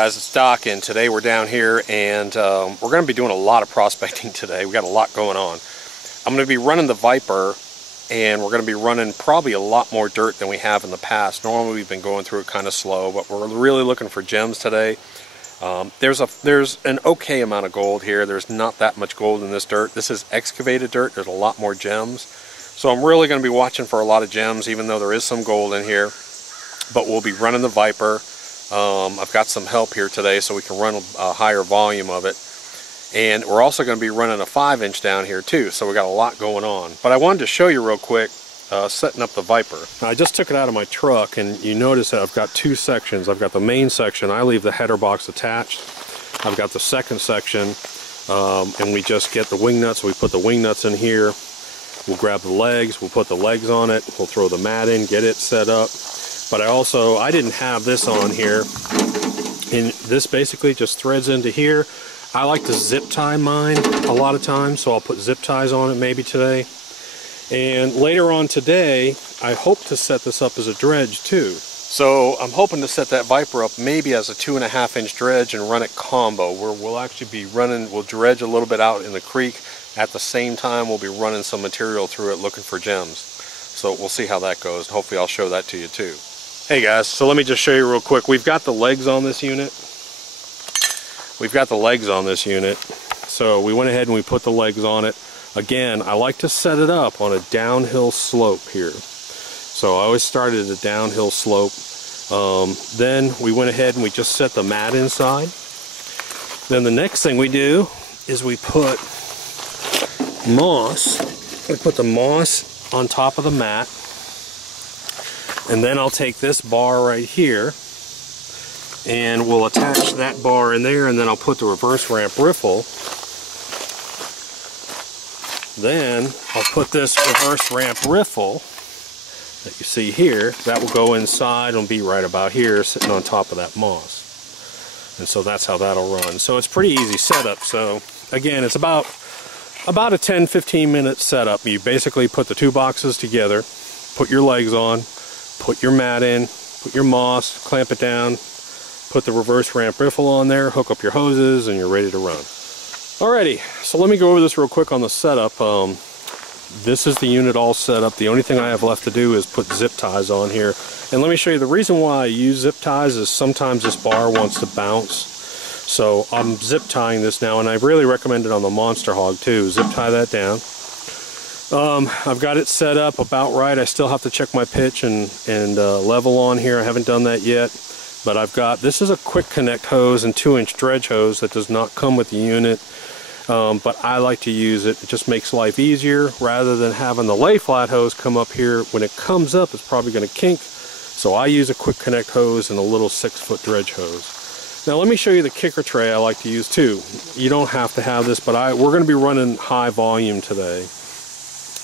guys, it's Doc, and today we're down here and we're going to be doing a lot of prospecting today. We got a lot going on. I'm going to be running the Viper, and we're going to be running probably a lot more dirt than we have in the past. Normally we've been going through it kind of slow, but we're really looking for gems today. There's an okay amount of gold here. There's not that much gold in this dirt. This is excavated dirt. There's a lot more gems. So I'm really going to be watching for a lot of gems, even though there is some gold in here. But we'll be running the Viper. I've got some help here today so we can run a higher volume of it. And we're also going to be running a 5-inch down here too, so we got a lot going on. But I wanted to show you real quick setting up the Viper. I just took it out of my truck, and you notice that I've got two sections. I've got the main section. I leave the header box attached. I've got the second section, and we just get the wing nuts. We put the wing nuts in here. We'll grab the legs. We'll put the legs on it. We'll throw the mat in, get it set up. But I didn't have this on here, and this basically just threads into here. I like to zip tie mine a lot of times, so I'll put zip ties on it maybe today. And later on today, I hope to set this up as a dredge too. So I'm hoping to set that Viper up maybe as a 2.5-inch dredge and run it combo, where we'll actually be we'll dredge a little bit out in the creek. At the same time, we'll be running some material through it looking for gems. So we'll see how that goes. Hopefully I'll show that to you too. Hey guys, so let me just show you real quick. We've got the legs on this unit. So we went ahead and we put the legs on it. Again, I like to set it up on a downhill slope here. So I always started at a downhill slope. Then we went ahead and we just set the mat inside. Then the next thing we do is we put moss. We put the moss on top of the mat. And then I'll take this bar right here and we'll attach that bar in there, and then I'll put the reverse ramp riffle. Then I'll put this reverse ramp riffle that you see here. That will go inside and be right about here sitting on top of that moss. And so that's how that'll run. So it's pretty easy setup. So again, it's about a 10-15 minute setup. You basically put the two boxes together, put your legs on, put your mat in, put your moss, clamp it down, put the reverse ramp riffle on there, hook up your hoses, and you're ready to run. Alrighty, so let me go over this real quick on the setup. This is the unit all set up. The only thing I have left to do is put zip ties on here. And let me show you the reason why I use zip ties is sometimes this bar wants to bounce. So I'm zip tying this now, and I really recommend it on the Monster Hog too. Zip tie that down. I've got it set up about right. I still have to check my pitch and level on here. I haven't done that yet. But this is a quick connect hose and 2-inch dredge hose that does not come with the unit. But I like to use it. It just makes life easier rather than having the lay flat hose come up here. When it comes up, it's probably going to kink. So I use a quick connect hose and a little 6-foot dredge hose. Now let me show you the kicker tray I like to use too. You don't have to have this, but we're going to be running high volume today.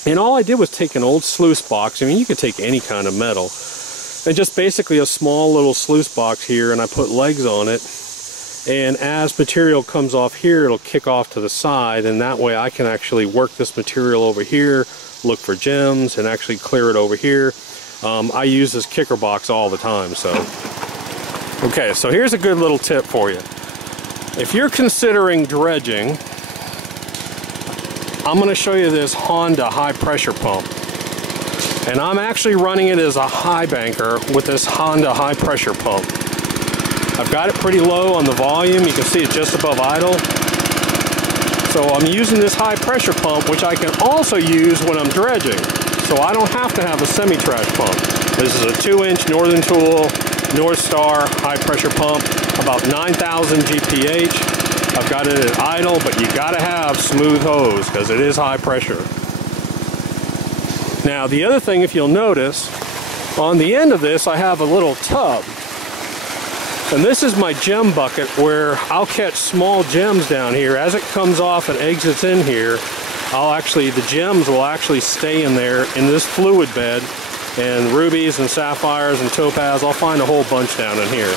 And all I did was take an old sluice box. I mean, you could take any kind of metal. And just basically a small little sluice box here, and I put legs on it. And as material comes off here, it'll kick off to the side, and that way I can actually work this material over here, look for gems, and actually clear it over here. I use this kicker box all the time, so. Okay, so here's a good little tip for you. If you're considering dredging, I'm going to show you this Honda high pressure pump. And I'm actually running it as a Highbanker with this Honda high pressure pump. I've got it pretty low on the volume. You can see it's just above idle. So I'm using this high pressure pump, which I can also use when I'm dredging. So I don't have to have a semi-trash pump. This is a 2-inch Northern Tool North Star high pressure pump, about 9,000 GPH. I've got it at idle, but you gotta have smooth hose because it is high pressure. Now the other thing, if you'll notice, on the end of this I have a little tub. And this is my gem bucket where I'll catch small gems down here. As it comes off and exits in here, the gems will actually stay in there in this fluid bed. And rubies and sapphires and topaz, I'll find a whole bunch down in here.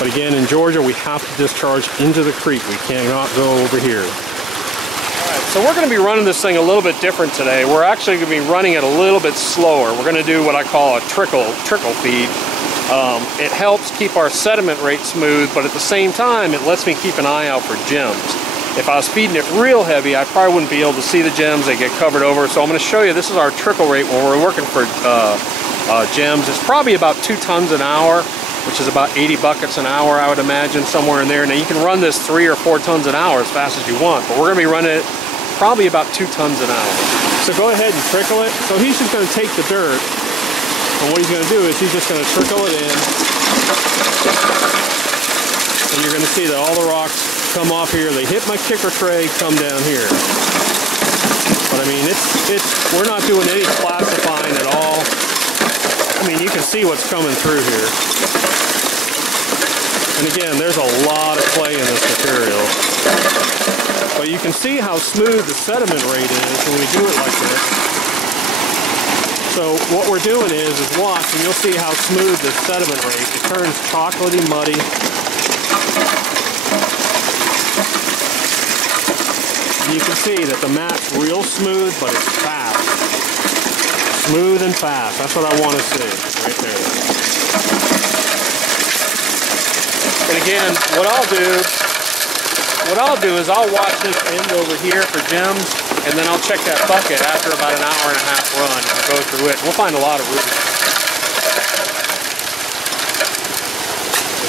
But again, in Georgia, we have to discharge into the creek. We cannot go over here. So we're going to be running this thing a little bit different today. We're actually going to be running it a little bit slower. We're going to do what I call a trickle feed. It helps keep our sediment rate smooth, but at the same time, it lets me keep an eye out for gems. If I was feeding it real heavy, I probably wouldn't be able to see the gems. They get covered over. So I'm going to show you, this is our trickle rate when we're working for gems. It's probably about 2 tons an hour, which is about 80 buckets an hour, I would imagine, somewhere in there. Now you can run this 3 or 4 tons an hour as fast as you want, but we're going to be running it probably about 2 tons an hour. So go ahead and trickle it. So he's just going to take the dirt, and what he's going to do is he's just going to trickle it in, and you're going to see that all the rocks come off here. They hit my kicker tray, come down here. But I mean, we're not doing any classifying at all. I mean, you can see what's coming through here. And again, there's a lot of clay in this material. But you can see how smooth the sediment rate is when we do it like this. So what we're doing is watch, and you'll see how smooth the sediment rate. It turns chocolatey muddy. You can see that the mat's real smooth, but it's fast. Smooth and fast. That's what I want to see, right there. And again, what I'll do is I'll watch this end over here for gems, and then I'll check that bucket after about an hour and a half run and go through it. We'll find a lot of rubies.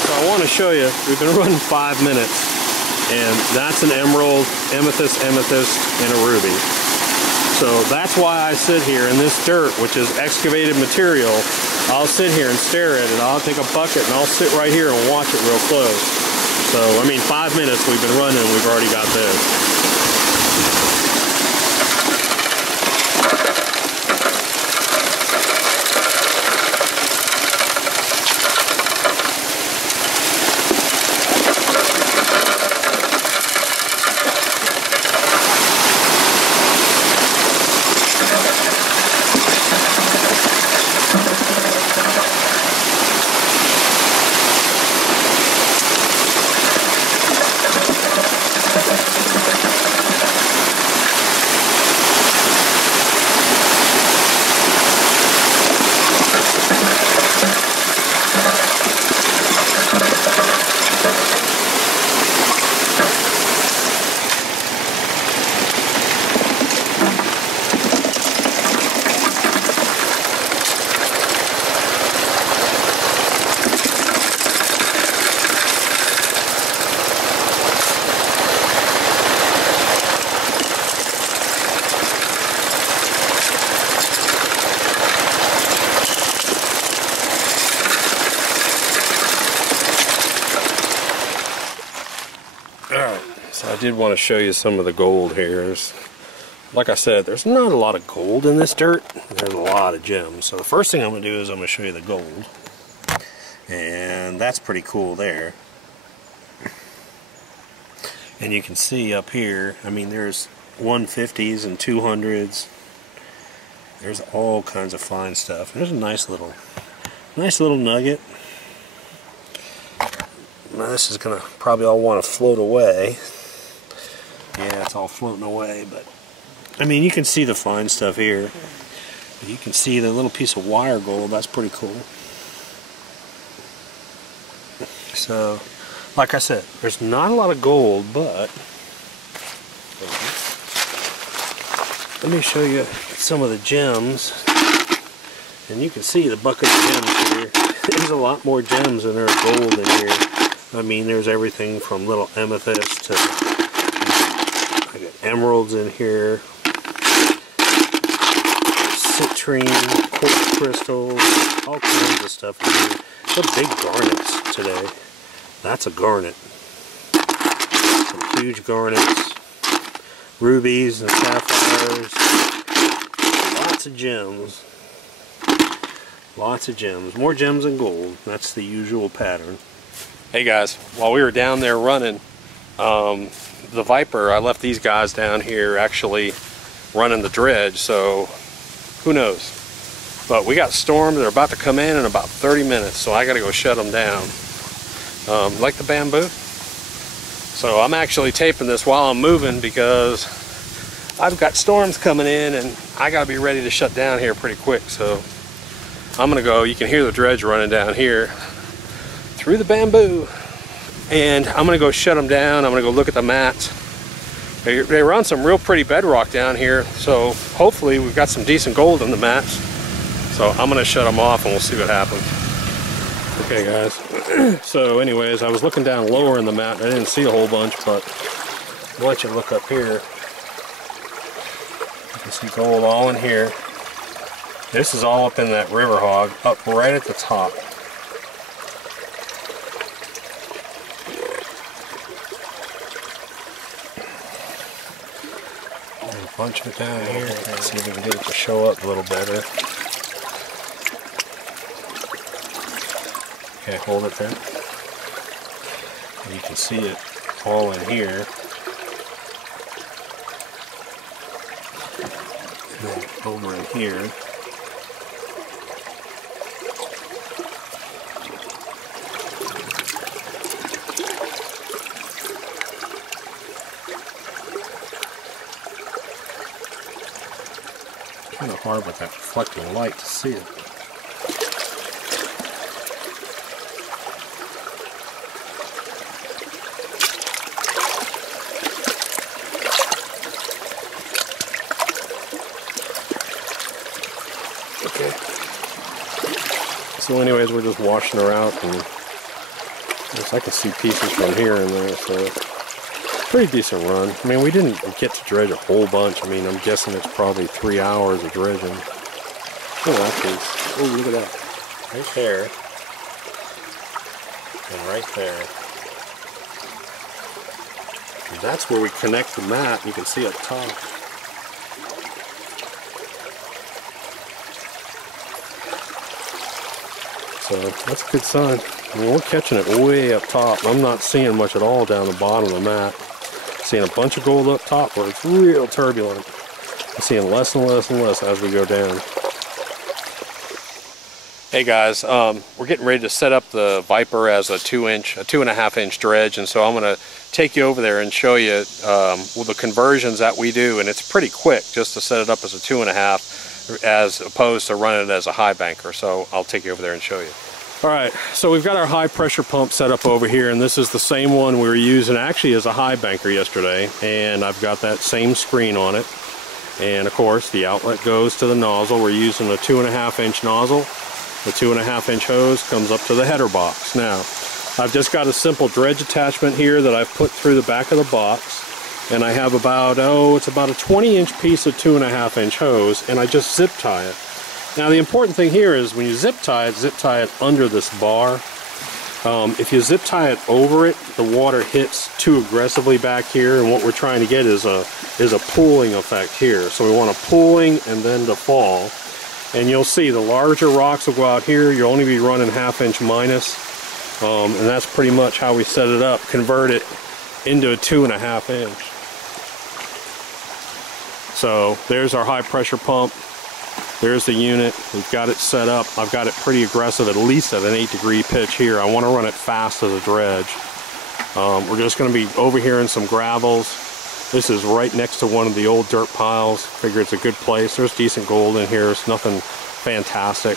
So I want to show you, we've been running 5 minutes. And that's an emerald, amethyst, and a ruby. So that's why I sit here in this dirt, which is excavated material. I'll sit here and stare at it. I'll take a bucket and I'll sit right here and watch it real close. So, I mean, 5 minutes we've been running and we've already got this. So I did want to show you some of the gold here. Like I said, there's not a lot of gold in this dirt. There's a lot of gems. So the first thing I'm going to do is I'm going to show you the gold. And that's pretty cool there. And you can see up here, I mean, there's 150s and 200s. There's all kinds of fine stuff. There's a nice little nugget. Now this is going to probably all want to float away. Yeah, it's all floating away, but I mean, you can see the fine stuff here. You can see the little piece of wire gold. That's pretty cool. So, like I said, there's not a lot of gold, but let me show you some of the gems. And you can see the bucket of gems here. There's a lot more gems than there are gold in here. I mean, there's everything from little amethyst to, I got emeralds in here, citrine, quartz crystals, all kinds of stuff in here. Some big garnets today. That's a garnet. Some huge garnets, rubies and sapphires, lots of gems. Lots of gems. More gems than gold. That's the usual pattern. Hey guys, while we were down there running the Viper, I left these guys down here actually running the dredge, so who knows. But we got storms. They're about to come in about 30 minutes, so I got to go shut them down. Like the bamboo. So I'm actually taping this while I'm moving because I've got storms coming in and I got to be ready to shut down here pretty quick. So I'm gonna go, you can hear the dredge running down here through the bamboo, and I'm gonna go shut them down. I'm gonna go look at the mats. They run some real pretty bedrock down here, so hopefully we've got some decent gold in the mats. So I'm gonna shut them off and we'll see what happens. Okay guys, so anyways, I was looking down lower in the mat and I didn't see a whole bunch, but I'll let you look up here. You can see gold all in here. This is all up in that river hog, up right at the top. And a bunch of it down here. Let's see if we can get it to show up a little better. Okay, hold it there. And you can see it all in here. And then over in here. Kind of hard with that reflecting light to see it. Okay. So anyways, we're just washing her out, and I can see pieces from here and there, so pretty decent run. I mean, we didn't get to dredge a whole bunch. I mean, I'm guessing it's probably 3 hours of dredging. Oh, that piece. Oh, look at that. Right there. And right there. And that's where we connect the mat. You can see up top. So that's a good sign. I mean, we're catching it way up top. I'm not seeing much at all down the bottom of the mat. Seeing a bunch of gold up top where it's real turbulent. I'm seeing less and less and less as we go down. Hey guys, we're getting ready to set up the Viper as a 2.5 inch dredge, and so I'm going to take you over there and show you the conversions that we do, and it's pretty quick just to set it up as a 2.5 as opposed to running it as a high banker. So I'll take you over there and show you. Alright, so we've got our high pressure pump set up over here, and this is the same one we were using actually as a high banker yesterday, and I've got that same screen on it. And of course the outlet goes to the nozzle. We're using a 2.5 inch nozzle. The 2.5 inch hose comes up to the header box. Now I've just got a simple dredge attachment here that I've put through the back of the box, and I have about, it's about a 20 inch piece of 2.5 inch hose, and I just zip tie it. Now the important thing here is when you zip tie it under this bar. If you zip tie it over it, the water hits too aggressively back here, and what we're trying to get is a pooling effect here. So we want a pooling and then the fall. And you'll see the larger rocks will go out here. You'll only be running 1/2 inch minus. And that's pretty much how we set it up. Convert it into a 2.5 inch. So there's our high pressure pump. There's the unit. We've got it set up. I've got it pretty aggressive, at least at an 8-degree pitch here. I want to run it fast as a dredge. We're just going to be over here in some gravels. This is right next to one of the old dirt piles. Figure it's a good place. There's decent gold in here. It's nothing fantastic.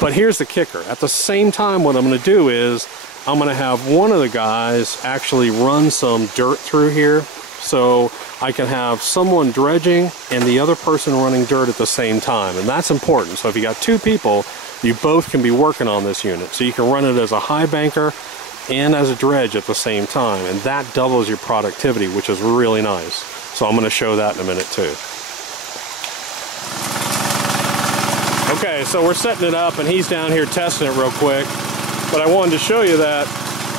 But here's the kicker. At the same time, what I'm going to do is I'm going to have one of the guys actually run some dirt through here, so I can have someone dredging and the other person running dirt at the same time. And that's important. So if you got 2 people, you both can be working on this unit. So you can run it as a high banker and as a dredge at the same time, and that doubles your productivity, which is really nice. So I'm going to show that in a minute too. Okay, so we're setting it up and he's down here testing it real quick, but I wanted to show you that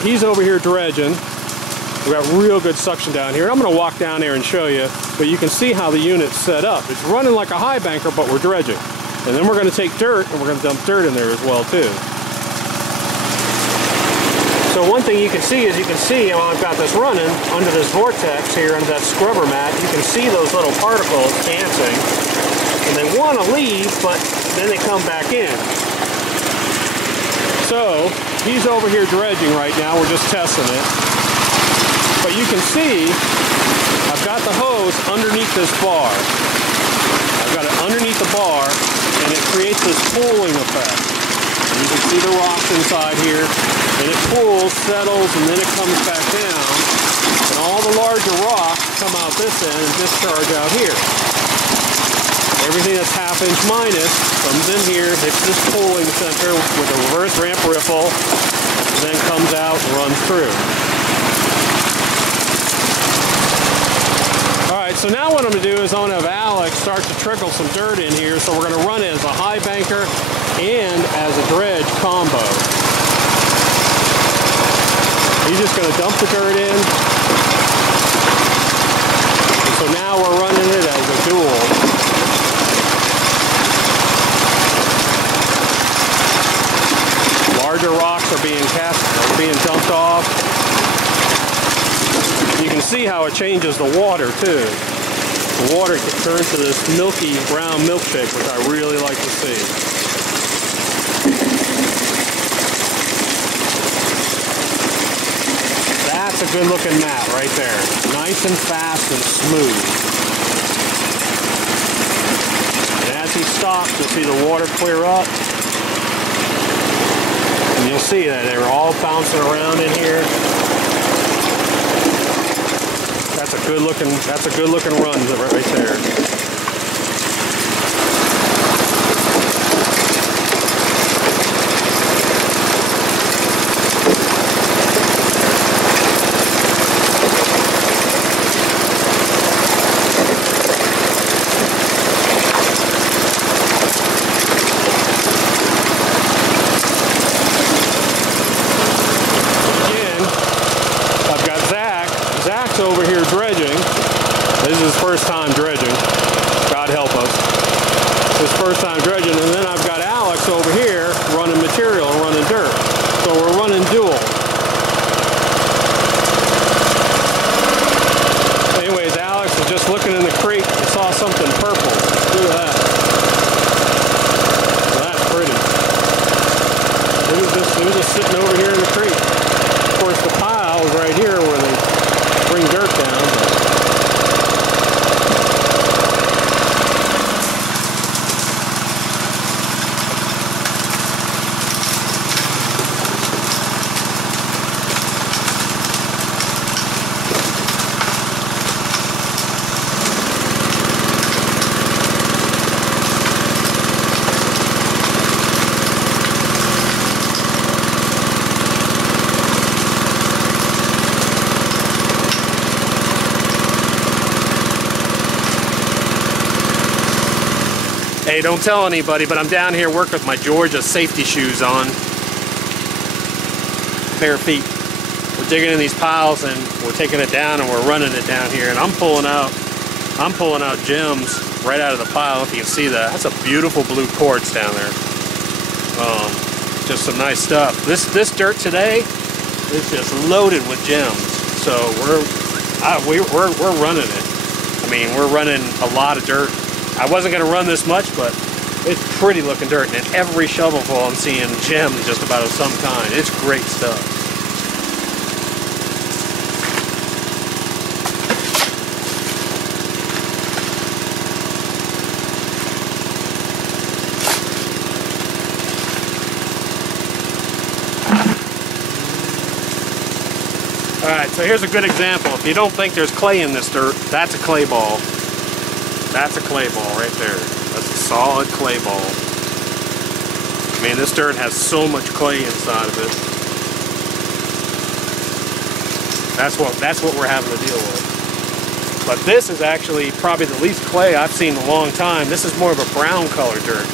he's over here dredging. We've got real good suction down here. I'm going to walk down there and show you, but you can see how the unit's set up. It's running like a high banker, but we're dredging. And then we're going to take dirt and we're going to dump dirt in there as well too. So one thing you can see is while I've got this running under this vortex here, under that scrubber mat, you can see those little particles dancing. And they want to leave, but then they come back in. So he's over here dredging right now. We're just testing it. But you can see I've got the hose underneath this bar. I've got it underneath the bar, and and it creates this pooling effect. And you can see the rocks inside here, and it pools, settles, and then it comes back down, and all the larger rocks come out this end and discharge out here. Everything that's half-inch minus comes in here, hits this pooling center with a reverse ramp riffle, and then comes out and runs through. Alright, so now what I'm going to do is I'm going to have Alex start to trickle some dirt in here, so we're going to run it as a high banker and as a dredge combo. He's just going to dump the dirt in, and so now we're running it as a dual. Larger rocks are being dumped off. You can see how it changes the water too. The water turns to this milky brown milkshake, which I really like to see. That's a good looking mat right there. Nice and fast and smooth. And as he stops, you'll see the water clear up. And you'll see that they're all bouncing around in here. That's a good looking run right there. Over here dredging. This is his first time dredging. God help us. It's his first time dredging, and then I've got Alex over here running material and running dirt. So we're running dual. Anyways, Alex was just looking in the creek and saw something purple. Look at that. Well, that's pretty. It was just sitting over here in the creek. Of course, the pile is right here where they bring dirt down. Hey, don't tell anybody, but I'm down here working with my Georgia safety shoes on. Bare feet. We're digging in these piles and we're taking it down and we're running it down here, and I'm pulling out gems right out of the pile, if you can see that. That's a beautiful blue quartz down there. Just some nice stuff. This dirt today is just loaded with gems. So we're running it. I mean, we're running a lot of dirt. I wasn't going to run this much, but it's pretty looking dirt, and in every shovelful I'm seeing gems just about of some kind. It's great stuff. Alright, so here's a good example. If you don't think there's clay in this dirt, that's a clay ball. That's a clay ball right there. That's a solid clay ball. I mean, this dirt has so much clay inside of it. That's what we're having to deal with. But this is actually probably the least clay I've seen in a long time. This is more of a brown color dirt.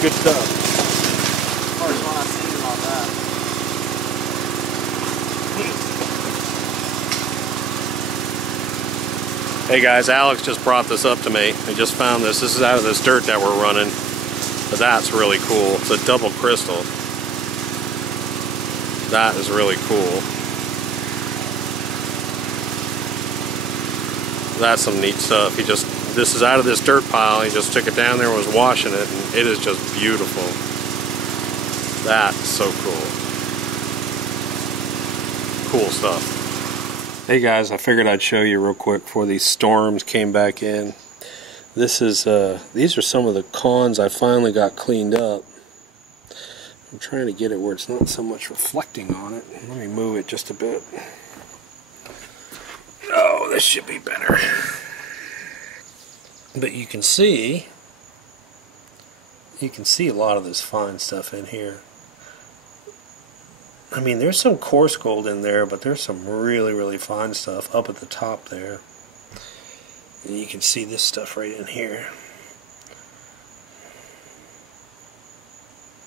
Good stuff. First one I've seen like that. Hey guys, Alex just brought this up to me. I just found this. This is out of this dirt that we're running. But that's really cool. It's a double crystal. That is really cool. That's some neat stuff. This is out of this dirt pile. He just took it down there and was washing it, and it is just beautiful. That's so cool. Cool stuff. Hey guys, I figured I'd show you real quick before these storms came back in. This is these are some of the cons I finally got cleaned up. I'm trying to get it where it's not so much reflecting on it. Let me move it just a bit. Oh, this should be better. But you can see a lot of this fine stuff in here. I mean, there's some coarse gold in there, but there's some really, really fine stuff up at the top there. And you can see this stuff right in here.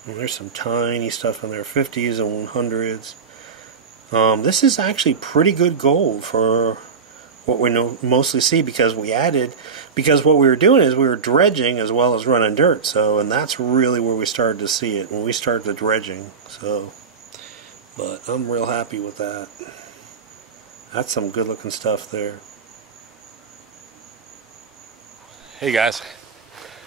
And there's some tiny stuff in there, 50s and 100s. This is actually pretty good gold for what we mostly see, because what we were doing is we were dredging as well as running dirt. So, and that's really where we started to see it, when we started the dredging. So, but I'm real happy with that. That's some good looking stuff there. Hey guys,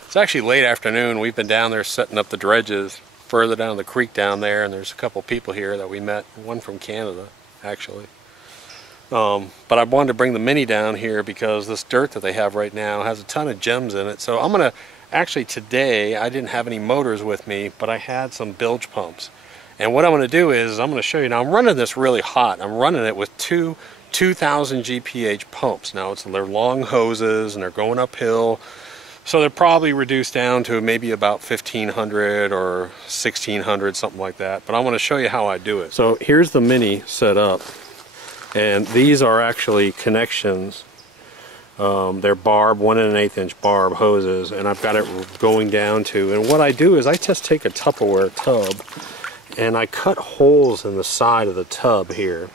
it's actually late afternoon. We've been down there setting up the dredges further down the creek down there, and there's a couple people here that we met, one from Canada actually. But I wanted to bring the Mini down here because this dirt that they have right now has a ton of gems in it. So I'm gonna, actually today I didn't have any motors with me, but I had some bilge pumps. And what I'm gonna do is I'm gonna show you. Now I'm running this really hot. I'm running it with two 2000 GPH pumps. Now they're long hoses and they're going uphill. So they're probably reduced down to maybe about 1500 or 1600, something like that. But I want to show you how I do it. So here's the Mini set up. And these are actually connections. They're barb, 1 1/8 inch barb hoses, and I've got it going down to. And what I do is I just take a Tupperware tub and I cut holes in the side of the tub here.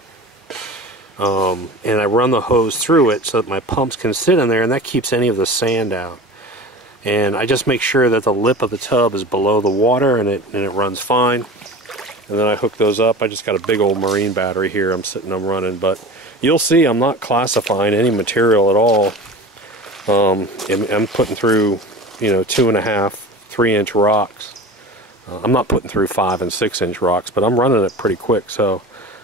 And I run the hose through it so that my pumps can sit in there, and that keeps any of the sand out. And I just make sure that the lip of the tub is below the water, and it runs fine. And then I hook those up. I just got a big old marine battery here I'm running, but you'll see I'm not classifying any material at all. I'm putting through, 2.5, 3 inch rocks. I'm not putting through 5 and 6 inch rocks, but I'm running it pretty quick. So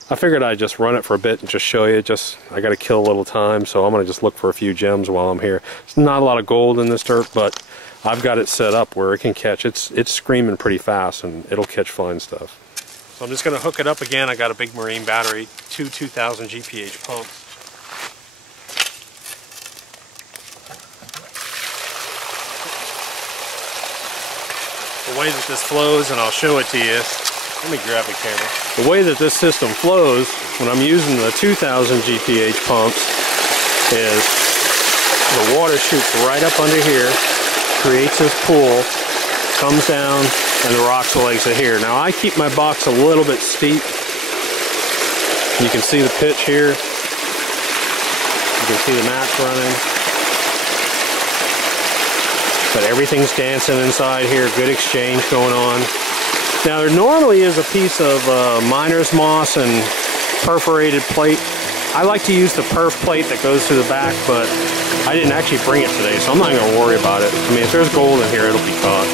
I figured I'd just run it for a bit and just show you. I got to kill a little time, so I'm going to just look for a few gems while I'm here. There's not a lot of gold in this dirt, but I've got it set up where it can catch. It's screaming pretty fast, and it'll catch fine stuff. So I'm just going to hook it up again. I got a big marine battery, two 2000 GPH pumps. The way that this flows, and I'll show it to you. Let me grab the camera. The way that this system flows when I'm using the 2000 GPH pumps is the water shoots right up under here, creates this pool, comes down, and the rocks will exit here. Now I keep my box a little bit steep. You can see the pitch here. You can see the mats running. But everything's dancing inside here, good exchange going on. Now there normally is a piece of miner's moss and perforated plate. I like to use the perf plate that goes through the back, but I didn't actually bring it today, so I'm not going to worry about it. I mean, if there's gold in here, it'll be caught.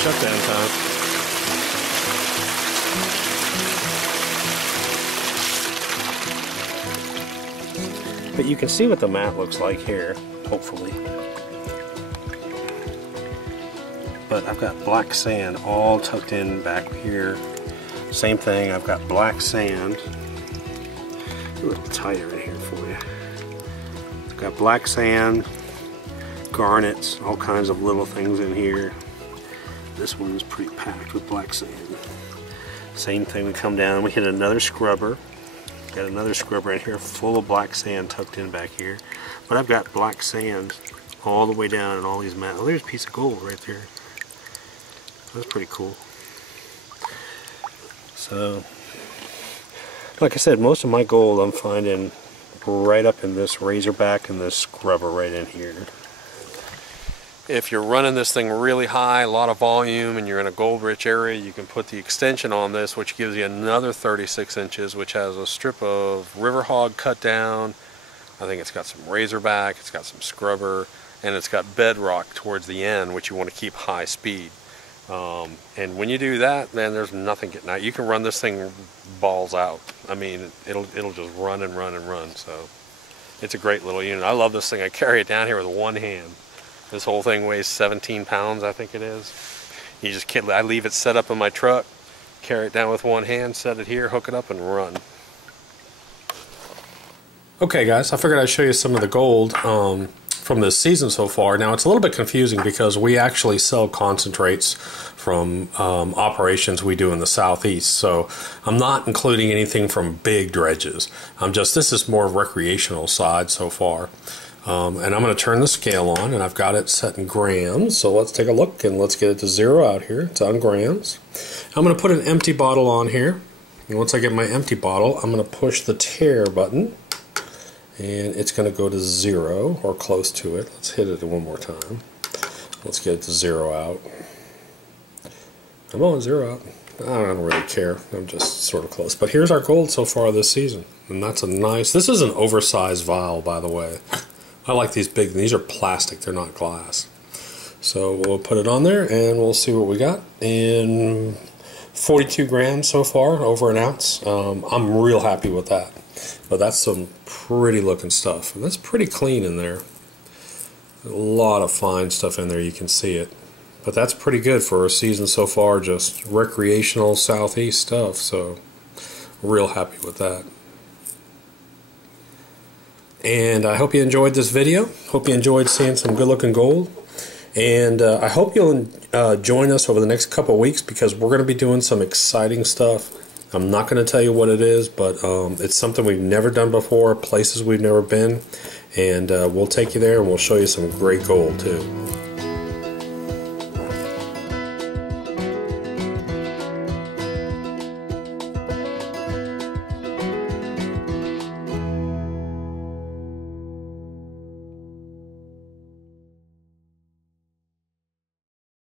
Shutdown time. But you can see what the mat looks like here, hopefully. But I've got black sand all tucked in back here. Same thing, I've got black sand. A little tighter in here for you. I've got black sand, garnets, all kinds of little things in here. This one's pretty packed with black sand. Same thing, we come down, we hit another scrubber. Got another scrubber in here full of black sand tucked in back here. But I've got black sand all the way down in all these mats. Oh, there's a piece of gold right there. That's pretty cool. So, like I said, most of my gold I'm finding right up in this razorback and this scrubber right in here. If you're running this thing really high, a lot of volume, and you're in a gold-rich area, you can put the extension on this, which gives you another 36 inches, which has a strip of river hog cut down. I think it's got some razorback, it's got some scrubber, and it's got bedrock towards the end, which you want to keep high speed. And when you do that, man, there's nothing getting out. You can run this thing balls out. I mean, it'll just run and run and run. So it's a great little unit. I love this thing. I carry it down here with one hand. This whole thing weighs 17 pounds, I think it is. You just can't, I leave it set up in my truck, carry it down with one hand, set it here, hook it up, and run. Okay, guys, I figured I'd show you some of the gold from this season so far. Now, it's a little bit confusing because we actually sell concentrates from operations we do in the southeast. So I'm not including anything from big dredges. This is more recreational side so far. And I'm going to turn the scale on, and I've got it set in grams. So let's take a look, and let's get it to 0 out here. It's on grams. I'm going to put an empty bottle on here. And once I get my empty bottle, I'm going to push the tare button, and it's going to go to 0 or close to it. Let's hit it one more time. Let's get it to 0 out. I'm on 0 out. I don't really care. I'm just sort of close. But here's our gold so far this season. And that's a nice, this is an oversized vial, by the way. I like these big, these are plastic, they're not glass. So we'll put it on there and we'll see what we got. And 42 grams so far, over an ounce. I'm real happy with that. But that's some pretty looking stuff. And that's pretty clean in there. A lot of fine stuff in there, you can see it. But that's pretty good for a season so far, just recreational southeast stuff. So real happy with that. And I hope you enjoyed this video. Hope you enjoyed seeing some good looking gold. And I hope you'll join us over the next couple of weeks, because we're going to be doing some exciting stuff. I'm not going to tell you what it is, but it's something we've never done before, places we've never been. And we'll take you there and we'll show you some great gold too.